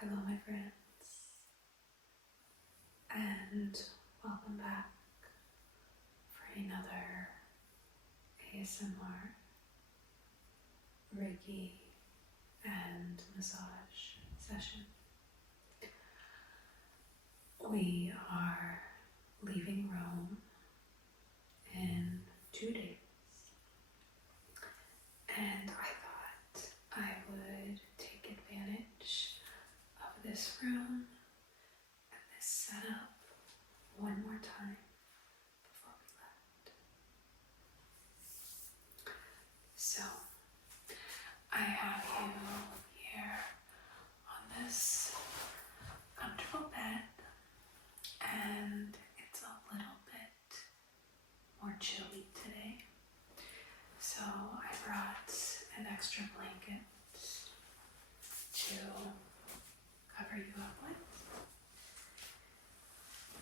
Hello, my friends, and welcome back for another ASMR, Reiki, and massage session. We are leaving Rome in 2 days, and I thought I would take advantage of this room and this setup one more time before we left. So, I have you here on this comfortable bed, and it's a little bit more chilly today. So I brought an extra blanket to cover you up with.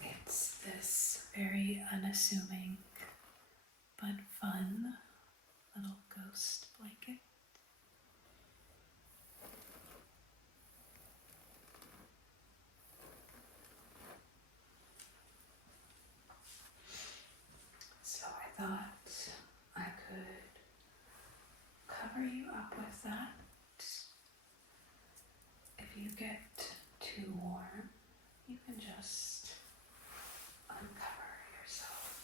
It's this very unassuming but fun little ghost blanket. So I thought I could cover you up with that. If you get too warm, you can just uncover yourself.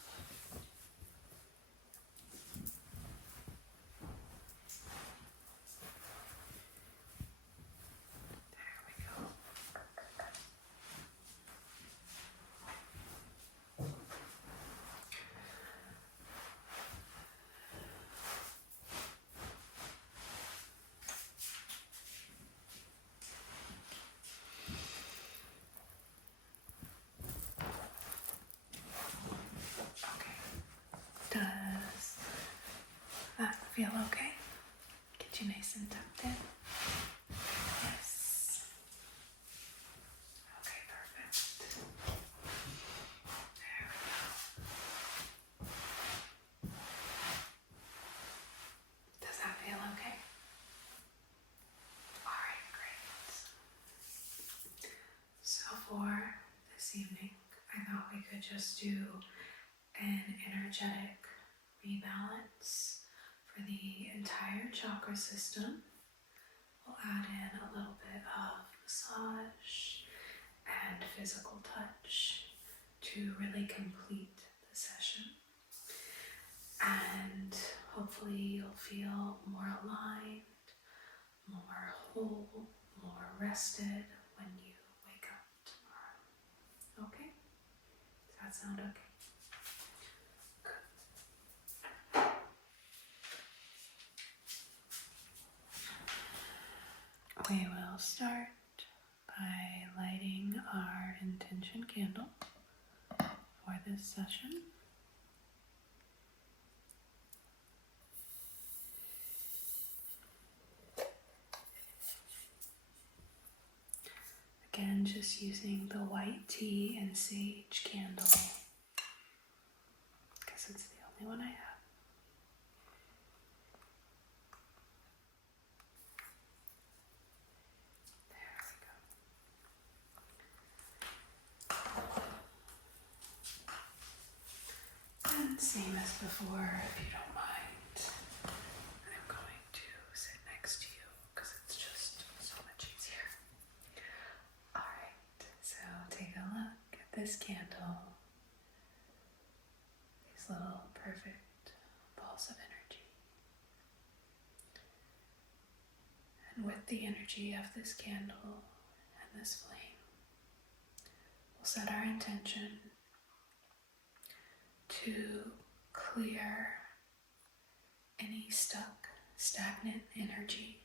There we go. Does that feel okay? Get you nice and tucked in? Yes. Okay, perfect. There we go. Does that feel okay? Alright, great. So for this evening, I thought we could just do an energetic rebalance for the entire chakra system. We'll add in a little bit of massage and physical touch to really complete the session. And hopefully you'll feel more aligned, more whole, more rested when you wake up tomorrow. Okay? Does that sound okay? We will start by lighting our intention candle for this session. Again, just using the white tea and sage candle because it's the only one I have. And same as before, if you don't mind, I'm going to sit next to you because it's just so much easier. Alright, so take a look at this candle. These little perfect balls of energy. And with the energy of this candle and this flame, we'll set our intention to clear any stuck, stagnant energy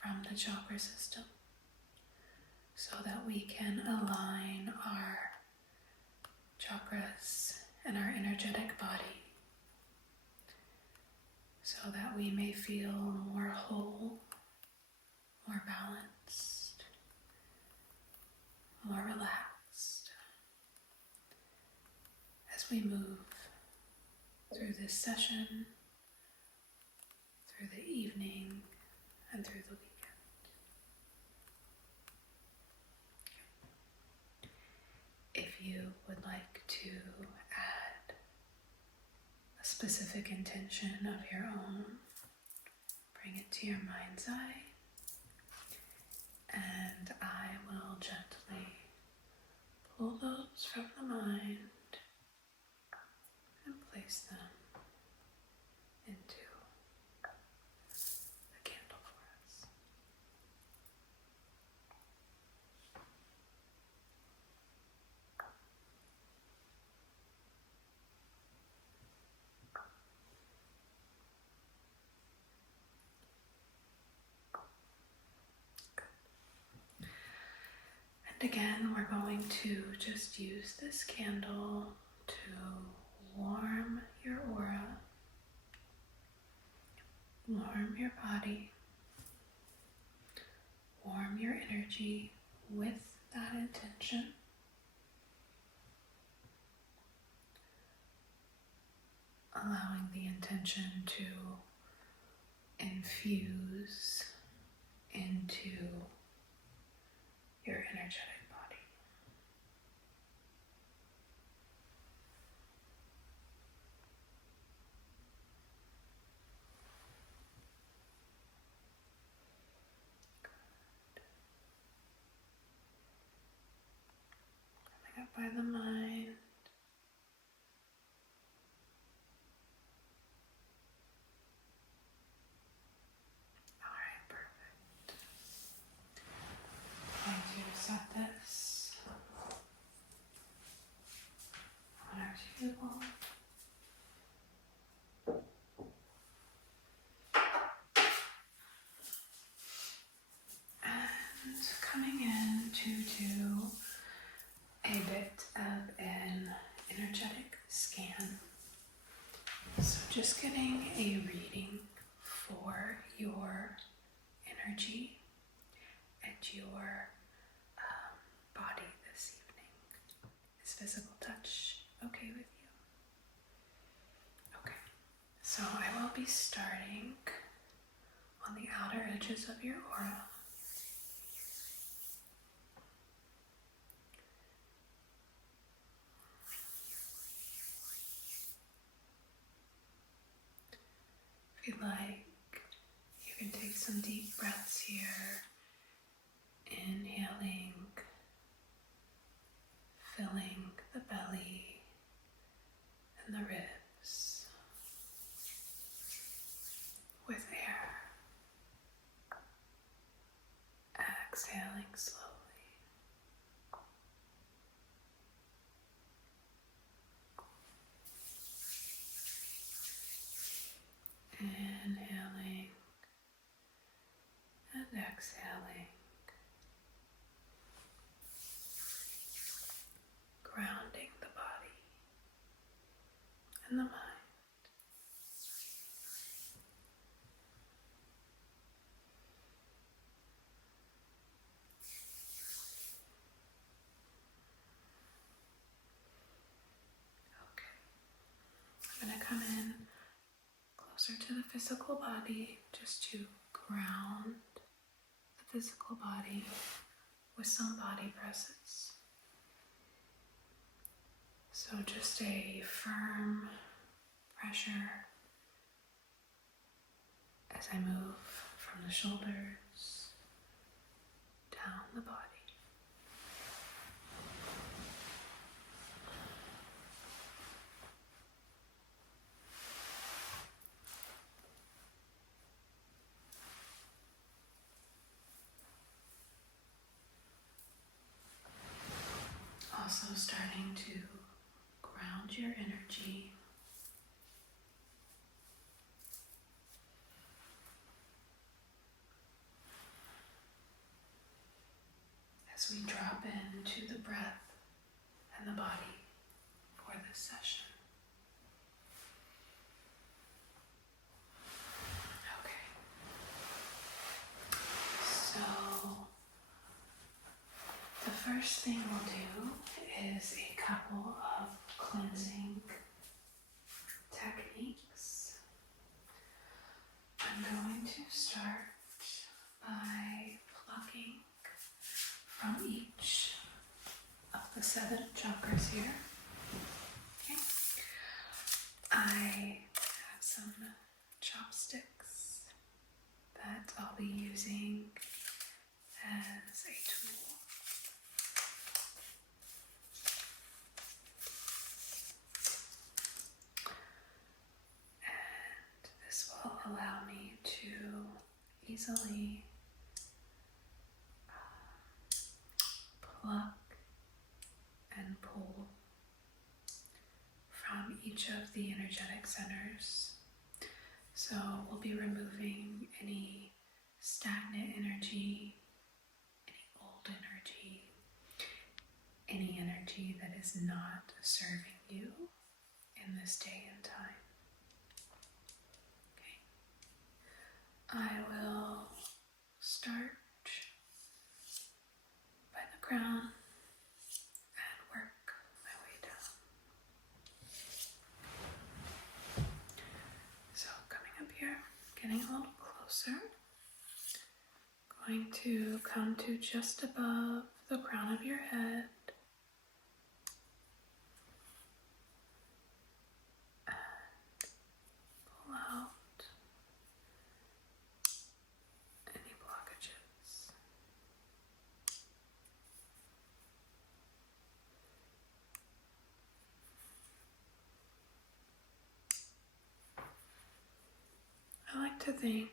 from the chakra system so that we can align our chakras and our energetic body so that we may feel more whole, more balanced, more relaxed as we move through this session, through the evening, and through the weekend. would like to add a specific intention of your own, bring it to your mind's eye, and I will gently pull those from the mind and place them into the candle for us. And again, we're going to just use this candle to warm your aura, warm your body, warm your energy with that intention. Allowing the intention to infuse into your energetic body. Coming up by the mind. Going to set this on our table. And coming in to do a bit of an energetic scan. So just getting a reading for your energy and your body this evening. Is physical touch okay with you? Okay, so I will be starting on the outer edges of your aura. If you'd like, you can take some deep breaths here, inhaling, filling the belly and the ribs with air, exhaling slowly. Inhaling and exhaling, grounding the body and the mind. Okay, I'm going to come in closer to the physical body just to ground the physical body with some body presence. So just a firm pressure as I move from the shoulders down the body. Also starting to ground your energy. As we drop into the breath and the body for this session. Okay. So the first thing we'll do is a couple of cleansing techniques. I'm going to start by plucking from each of the 7 chakras here. Okay. I have some chopsticks that I'll be using as a tool. And this will allow me to easily pluck and pull from each of the energetic centers. So we'll be removing any stagnant energy, any old energy, any energy that is not serving you in this day and time. Okay. I will start by the crown and work my way down. So coming up here, getting a little closer, going to come to just above the crown of your head and pull out any blockages. I like to think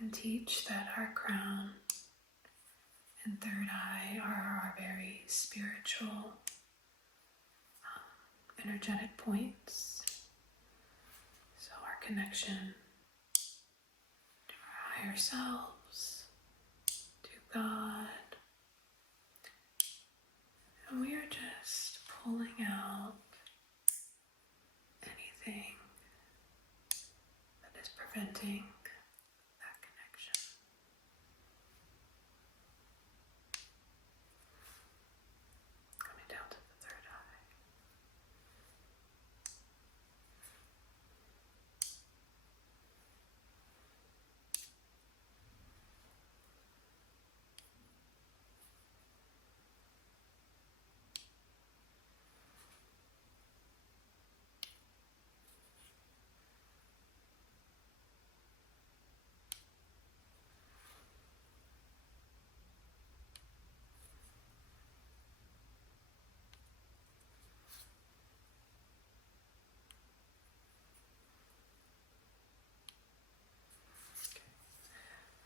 and teach that our crown and third eye are our very spiritual, energetic points. So our connection to our higher selves, to God, and we are just pulling out anything that is preventing that connection. Coming down to the third eye.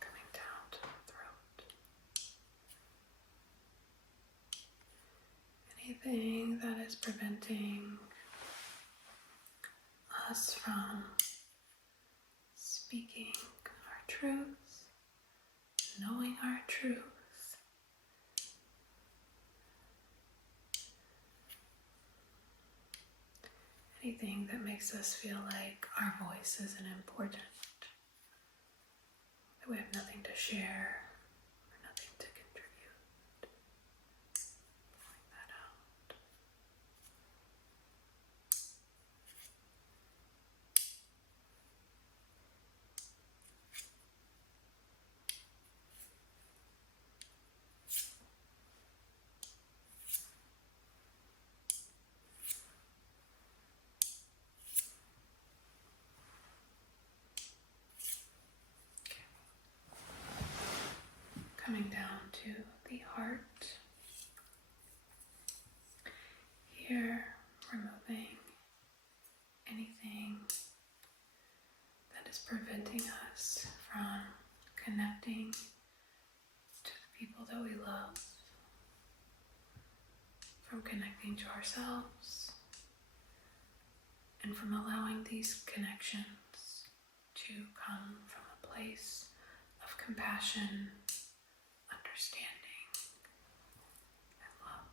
Coming down to the throat. Anything that is preventing us from speaking our truth, knowing our truth. Anything that makes us feel like our voice isn't important, that we have nothing to share or nothing to contribute. Pulling that out. Coming down to the heart. Here, removing anything that is preventing us from connecting to the people that we love, from connecting to ourselves, and from allowing these connections to come from a place of compassion, understanding, and love.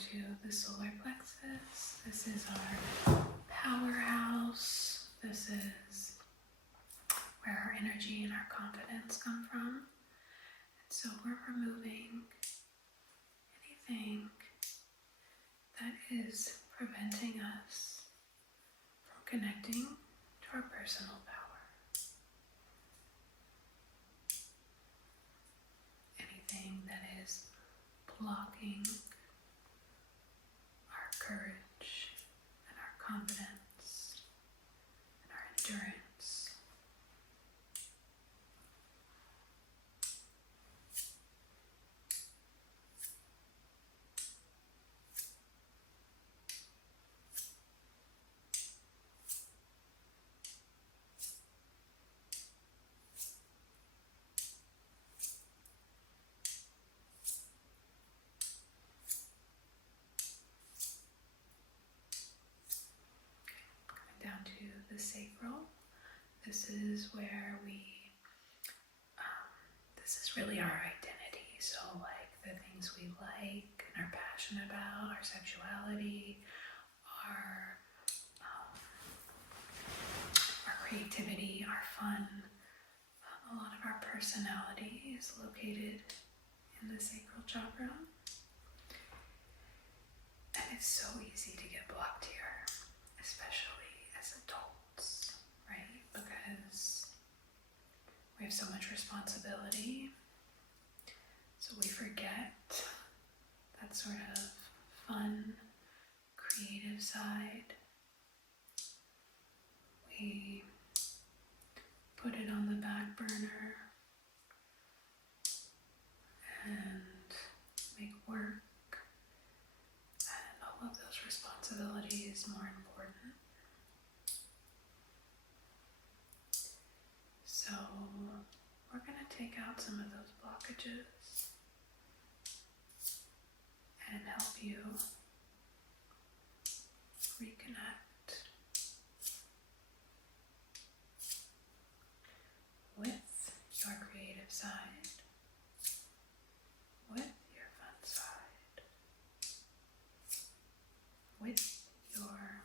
to the solar plexus. This is our powerhouse. This is where our energy and our confidence come from. And so we're removing anything that is preventing us from connecting to our personal power. Anything that is blocking our courage and our confidence and our endurance. Down to the sacral. This is where this is really our identity. So like the things we like and are passionate about, our sexuality, our creativity, our fun. A lot of our personality is located in the sacral chakra. And it's so easy to get blocked here, especially as adults, right? Because we have so much responsibility, so we forget that sort of fun, creative side. We put it on the back burner and make work and all of those responsibilities more important. So we're going to take out some of those blockages and help you reconnect with your creative side, with your fun side, with your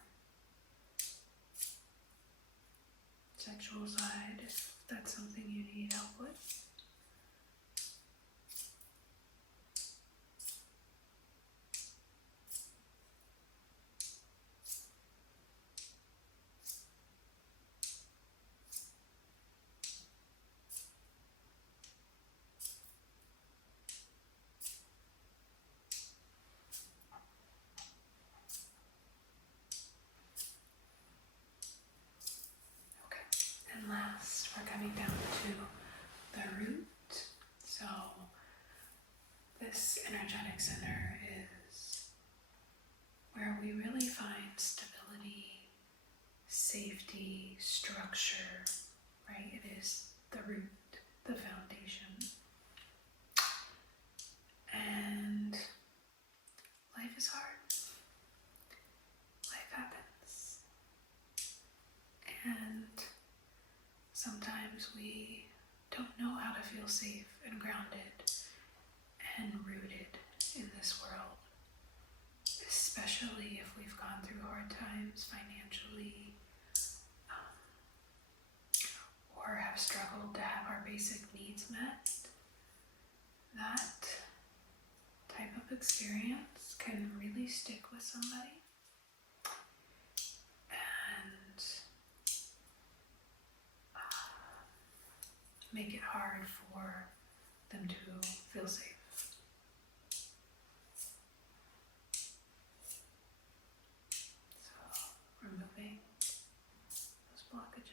sexual side, if that's something you need help with. And last, we're coming down to the root. So this energetic center is where we really find stability, safety, structure, right? It is the root, the foundation. And life is hard. Life happens. And sometimes we don't know how to feel safe and grounded and rooted in this world, especially if we've gone through hard times financially, or have struggled to have our basic needs met. That type of experience can really stick with somebody and make it hard for them to feel safe. So, removing those blockages.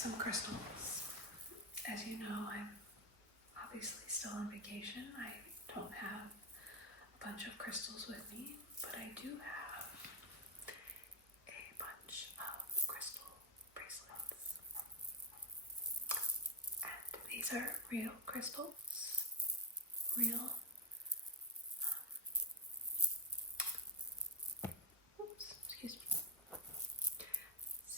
some crystals. As you know, I'm obviously still on vacation. I don't have a bunch of crystals with me, but I do have a bunch of crystal bracelets. And these are real crystals, real, excuse me.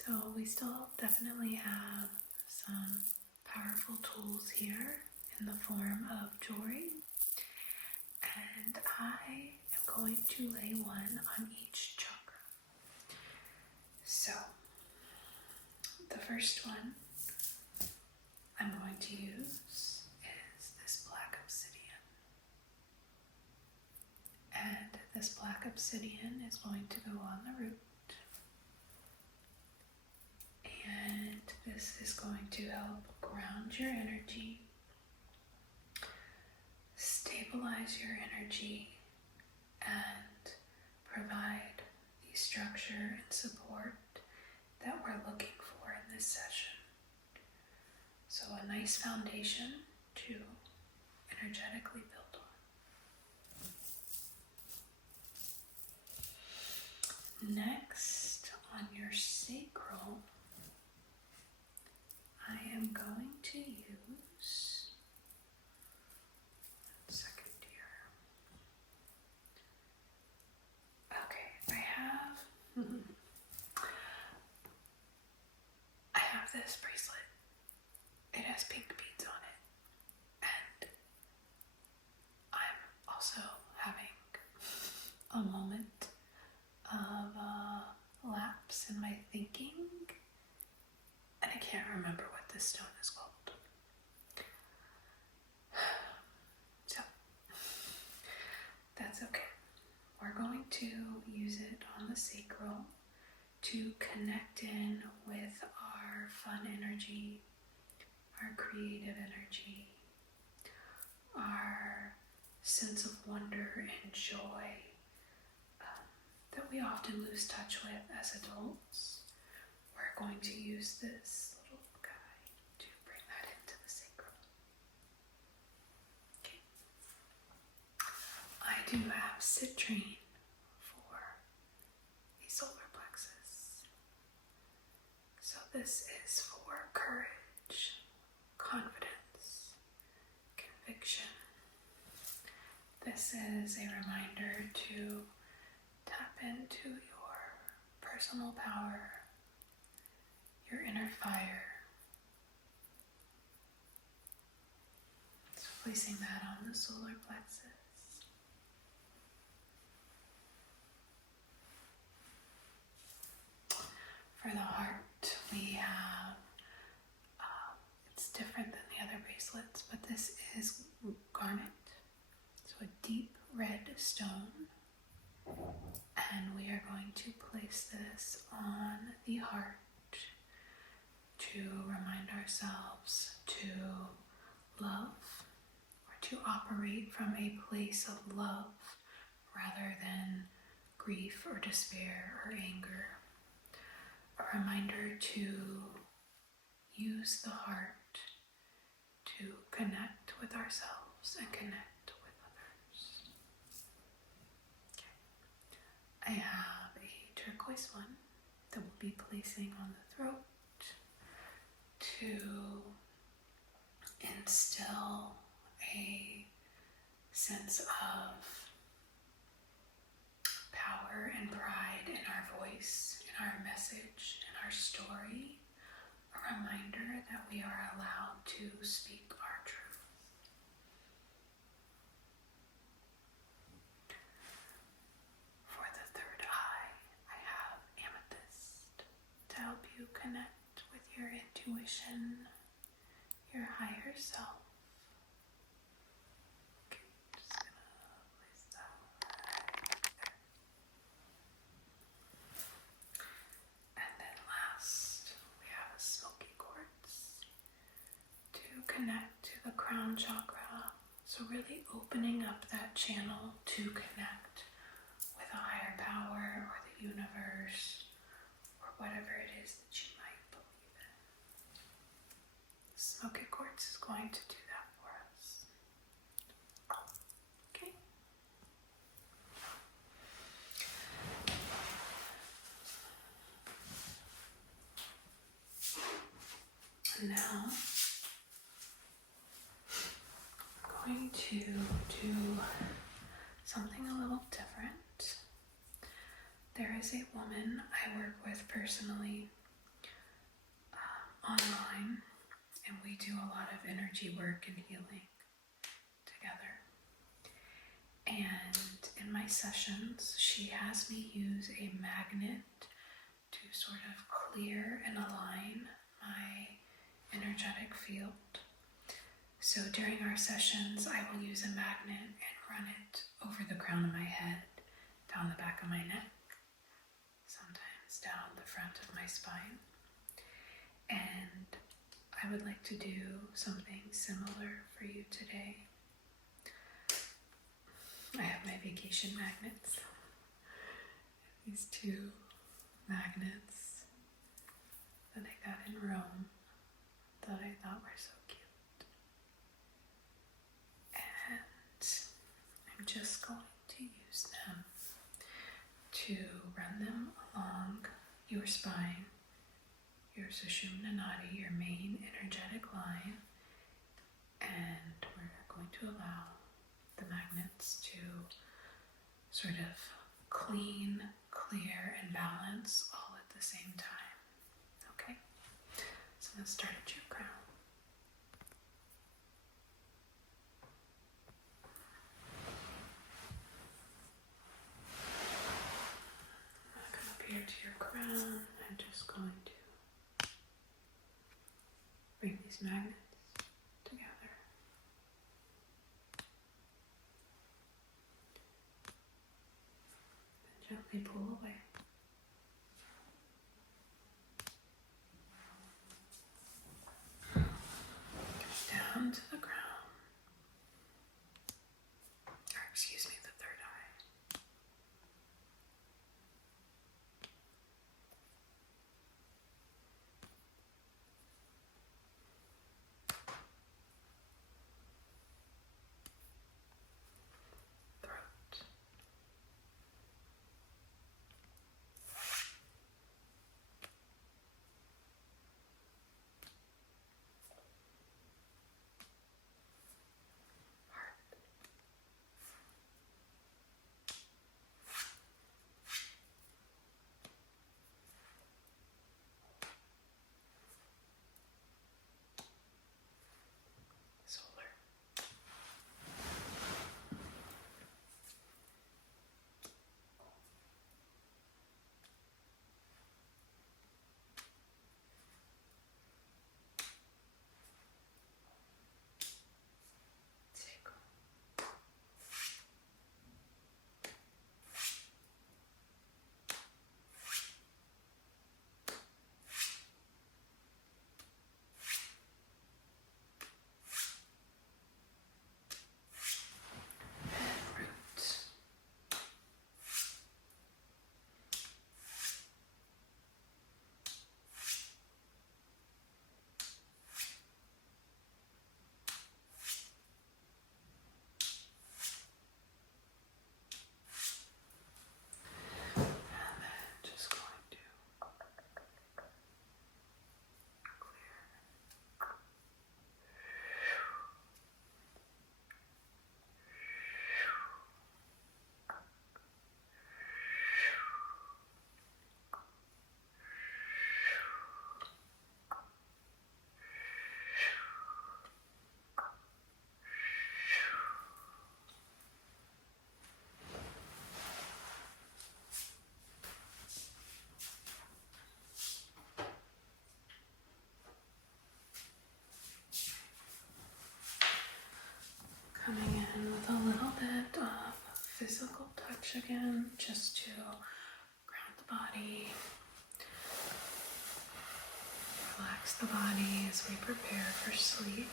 So we still definitely have some powerful tools here in the form of jewelry. And I am going to lay one on each chakra. So, the first one I'm going to use is this black obsidian. And this black obsidian is going to go on the root. And this is going to help ground your energy, stabilize your energy, and provide the structure and support that we're looking for in this session. So a nice foundation to energetically build on. Next, on your sacral, I am going to use, one second here. Okay, I have this bracelet. It has pink beads on it, and I'm also having a moment of lapse in my thinking, and I can't remember what this stone is called. So, that's okay. We're going to use it on the sacral to connect in with our fun energy, our creative energy, our sense of wonder and joy that we often lose touch with as adults. We're going to use this little guy to bring that into the sacral. Okay. I do have citrine for the solar plexus. So this is for courage, confidence, conviction. This is a reminder to tap into your personal power, your inner fire. So placing that on the solar plexus. For the heart, we have, it's different than the other bracelets, but this is garnet, so a deep red stone, and we are going to place this on the heart to remind ourselves to love, or to operate from a place of love rather than grief or despair or anger. A reminder to use the heart to connect with ourselves and connect with others. Okay. I have a turquoise one that we'll be placing on the throat to instill a sense of power and pride in our voice, in our message, in our story. A reminder that we are allowed to speak our truth. For the third eye, I have amethyst to help you connect with your intuition, your higher self. Okay, just gonna place that right there. And then last, we have a smoky quartz to connect to the crown chakra. So really opening up that channel to connect with a higher power or the universe or whatever it is that you might believe in. So now I'm going to do something a little different. There is a woman I work with personally online, and we do a lot of energy work and healing together. And in my sessions, she has me use a magnet to sort of clear and align my energetic field. So during our sessions, I will use a magnet and run it over the crown of my head, down the back of my neck, sometimes down the front of my spine. And I would like to do something similar for you today. I have my vacation magnets. These two magnets that I got in Rome that I thought were so cute. And I'm just going to use them to run them along your spine, your Sushumna Nadi, your main energetic line, and we're going to allow the magnets to sort of clean, clear, and balance all at the same time. Okay? So let's start at your crown. I'm going to come up here to your crown. I'm just going to bring these magnets together. Then gently pull away. Down to the ground. Or excuse me, the third eye. Throat. Solar. Sacral. Root. And then just going to clear. Coming in with a little bit of physical touch again, just to ground the body, relax the body as we prepare for sleep.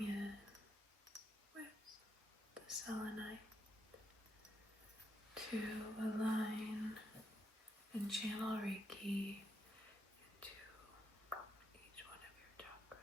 union with the selenite to align and channel Reiki into each one of your chakras.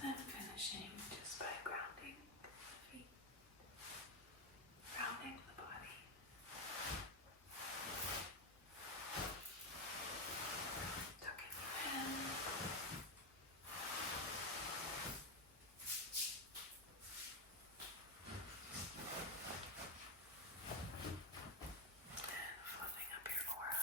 And then finishing just by grounding the feet, grounding the body. Tucking you in. And fluffing up your aura.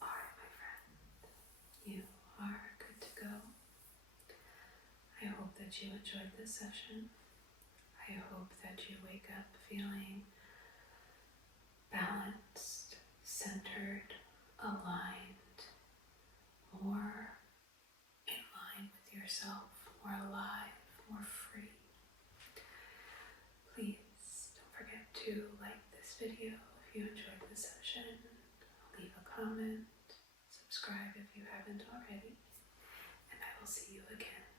Alright, my friend. You are good to go. I hope that you enjoyed this session. I hope that you wake up feeling balanced, centered, aligned, more in line with yourself, more alive, more free. Please don't forget to like this video if you enjoyed this session, leave a comment, subscribe if you haven't already, and I will see you again